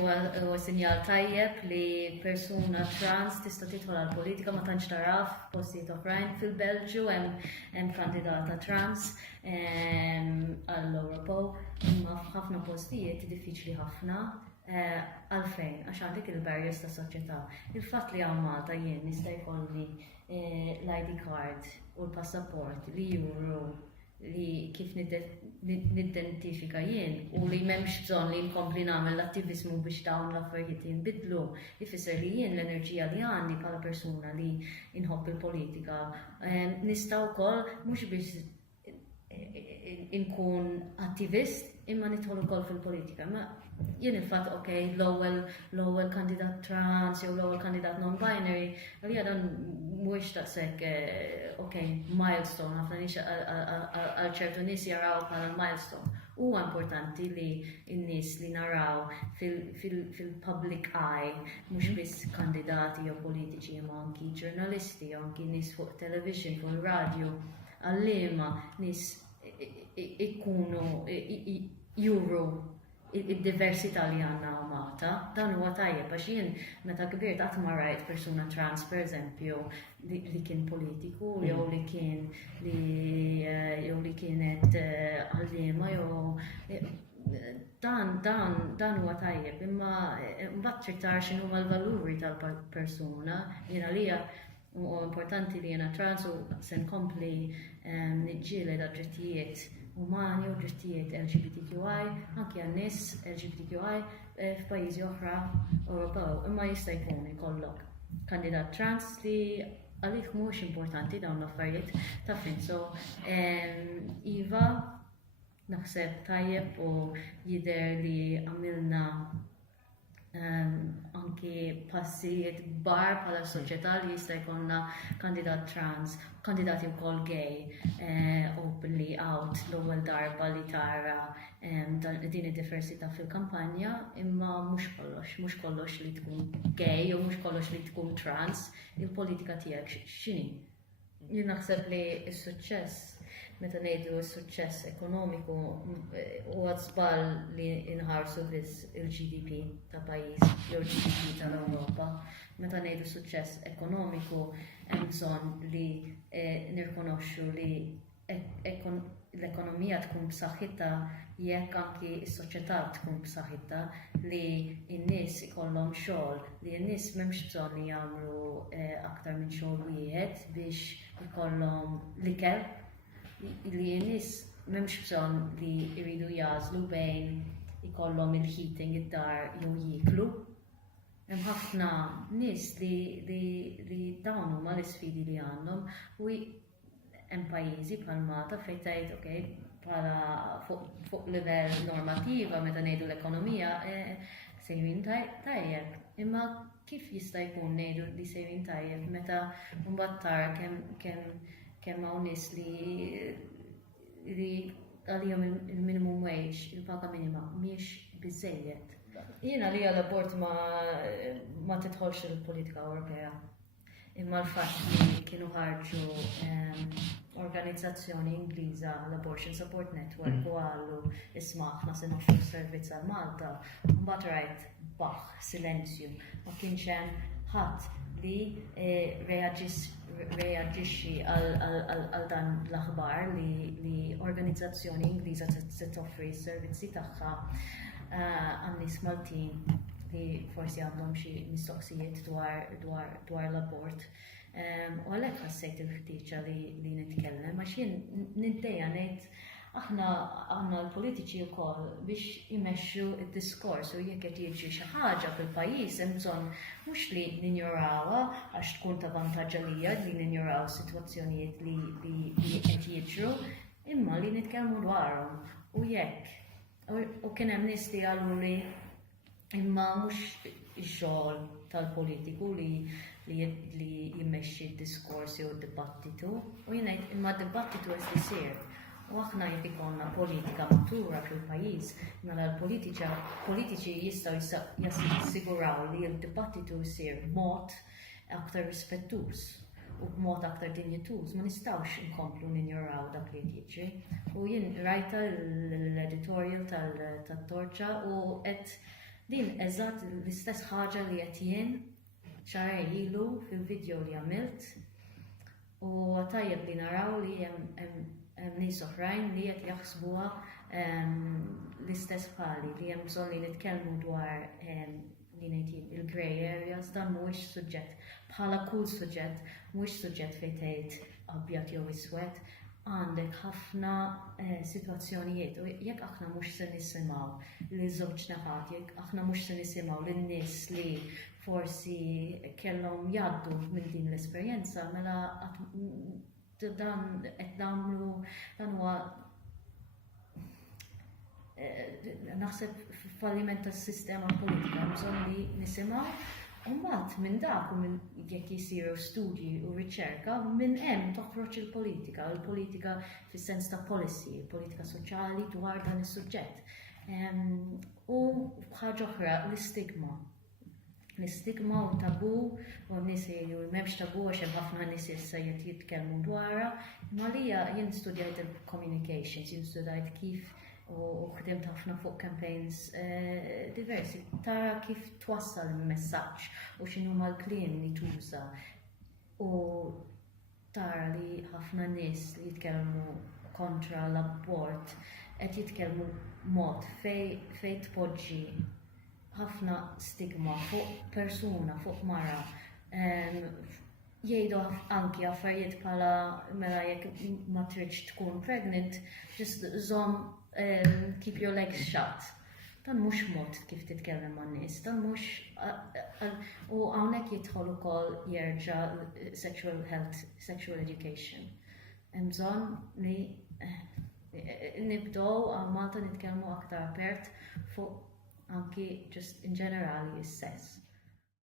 huwa sinjal tajjeb li persuna trans tista' tidħol għall-politika ma tantx taraf postijiet oħrajn fil-Belġju hemm kandidata trans għall-Ewropew imma f'ħafna postijiet diffiċli ħafna għalfejn għax għandek il-barriers ta' soċjetà. Il-fatt li hawn Malta jien nista' jkolli l-ID card u l-passaport li juru li kif nidentifika jien u li m'hemmx bżonn li nkompli nagħmel l-attivizmu biex dawn l-affarijiet jinbidlu, ifisser li jien l-enerġija li għandi bħala persuna li inħobb il-politika nista' wkoll mhux biex inkun attivist imma nidħol ukoll fil-politika. Ma jien il-fatt l-ewwel kandidat trans jew l-ewwel kandidat non-binary għalija dan mhuwiex daqshekk milestone ħafna nies għal ċertu nies jaraw bħala milestone. Huwa importanti li n-nies li naraw fil-public eye mhux biss kandidati jew politiċi imma anki ġurnalisti, anki nies fuq television, fuq radio, għalliema nies ikunu juru id-diversità li għandna u Malta, dan huwa tajjeb għax jien meta kbirt qatt ma rajt persuna trans pereżempju li kien politiku jew li kienet għalliema jew dan huwa tajjeb imma mbagħad trid tara x'inhu l-valuri tal-persuna jiena lija u importanti li jiena trans u se nkompli niġġieled għad-drittijiet umani u drittijiet LGBTQI, anke għan-nies LGBTQI f'pajjiżi oħra Ewropew, imma jista' jkun ikollok kandidat trans li għalih mhux importanti dawn l-affarijiet ta' fin. So iva naħseb tajjeb u jidher li għamilna anki passijiet kbar bħala soċjetà li jista' jkollna kandidat trans, kandidati wkoll gay, openly out l-ewwel darba li tara din id-diversità fil-kampanja, imma mhux kollox li tkun gay u mhux kollox li tkun trans, il-politika tiegħek x'inhi. Jien naħseb li s-suċċess meta ngħidu s-suċċess ekonomiku huwa żball li inħarsu biss il-GDP ta' pajjiż jew GDP tal-Ewropa. Meta ngħidu suċċess ekonomiku hemm bżonn li nirkonoxxu li l-ekonomija tkun b'saħħitha jekk anki s-soċjetà tkun b'saħħitha li n-nies ikollhom xogħol, li n-nies m'hemmx bżonn li jagħmlu aktar minn xogħol wieħed biex ikollhom l-ikel li n-nies m'hemmx bżonn li jridu jażlu bejn ikollhom il-heating id-dar jew jieklu. Hemm ħafna nies li dawn huma l-isfidi li għandhom u hemm pajjiżi bħal Malta fejn tgħid bħala fuq livell normattiva meta ngħidu l-ekonomija sejrin tajjeb. Imma kif jista' jkun ngħidu li sejrin tajjeb meta mbagħad tara kemm hawn nies li għalihom il-minimum wage, il-paga minima, mhijiex biżżejjed. Jiena li l-abort ma tidħolx il-politika Ewropea. Imma l-fatt li kienu ħarġu organizzazzjoni Ingliża l-Abortion Support Network u għallu isma' aħna se noffru s-servizz għal Malta, mbagħad rajt silenzju, ma kienx hemm ħadd li reaġixxi għal dan l-aħbar li organizzazzjoni Ingliża se toffri s-servizzi tagħha għan-nies Maltin li forsi għandhom xi mistoqsijiet dwar l-abort. U għalhekk ħassejt il-ħtieġa li nitkellem għax jien niddejja ngħid aħna l-politiċi wkoll biex imexxu d-diskors u jekk qed jiġri xi ħaġa fil-pajjiż hemm bżonn mhux li ninjorawha għax tkun ta' vantaġġ għalija li ninjoraw sitwazzjonijiet li qed jiġru, imma li nitkellmu dwarhom u jekk u kien hemm nies li qalu li imma mhux ix-xogħol tal-politiku li jimmexxi d-diskors jew d-dibattitu u jien ngħid imma d-dibattitu qed isir. U aħna jekk ikollna politika matura fil-pajjiż, mela l-politiċi jistgħu jassiguraw li l-dibattitu jsir b'mod aktar rispettuż u b'mod aktar dinjituż, ma nistgħux inkomplu ninjoraw dak li jiġri. U jien rajta l-editorial tat-Torċa u qed Din eżatt l-istess ħaġa li qed jien xahar ilu fil-video li għamilt u tajjeb li naraw li hemm nies oħrajn li qed jaħsbuha l-istess bħali li hemm bżonn li nitkellmu dwar li ngħid il-grey areas dan mhuwiex suġġett bħala kull suġġett mhuwiex suġġett fejn tgħid abjad jew iswed għandek ħafna sitwazzjonijiet u jekk aħna mhux se nisimgħu li żewġ naħat, jekk aħna mhux se nisimgħu lin-nies li forsi kellhom jgħaddu minn din l-esperjenza mela dan qed nagħmlu dan huwa naħseb falliment tas-sistema politika bżonn li nisimgħu u mbagħad minn dak u minn jekk jisiru studji u riċerka minn hemm toħroġ il-politika fis-sens ta' policy, politika soċjali dwar dan is-suġġett. U ħaġa oħra l-istigma. L-istigma u tabu u n-nies jgħidu m'hemmx tabu għax hemm ħafna nies issa jitkellmu dwarha, imma li jien studjajt il-communications, jien studjajt kif u ħdimt ħafna fuq campaigns diversi. Tara kif twassal il-messaġġ u x'inhuma l-kliem li tuża. U tara li ħafna nies li jitkellmu kontra l-abort qed jitkellmu mod fejn tpoġġi ħafna stigma fuq persuna, fuq mara. Jgħidu anki affarijiet bħala mela jekk ma tridx tkun pregnant, just żomm keep your legs shut. Dan mhux mod kif titkellem man-nies, dan mhux u hawnhekk jidħol ukoll jerġa' sexual health, sexual education. Hemm bżonn li nibdew Malta nitkellmu aktar apert fuq anki just in ġenerali is-sess.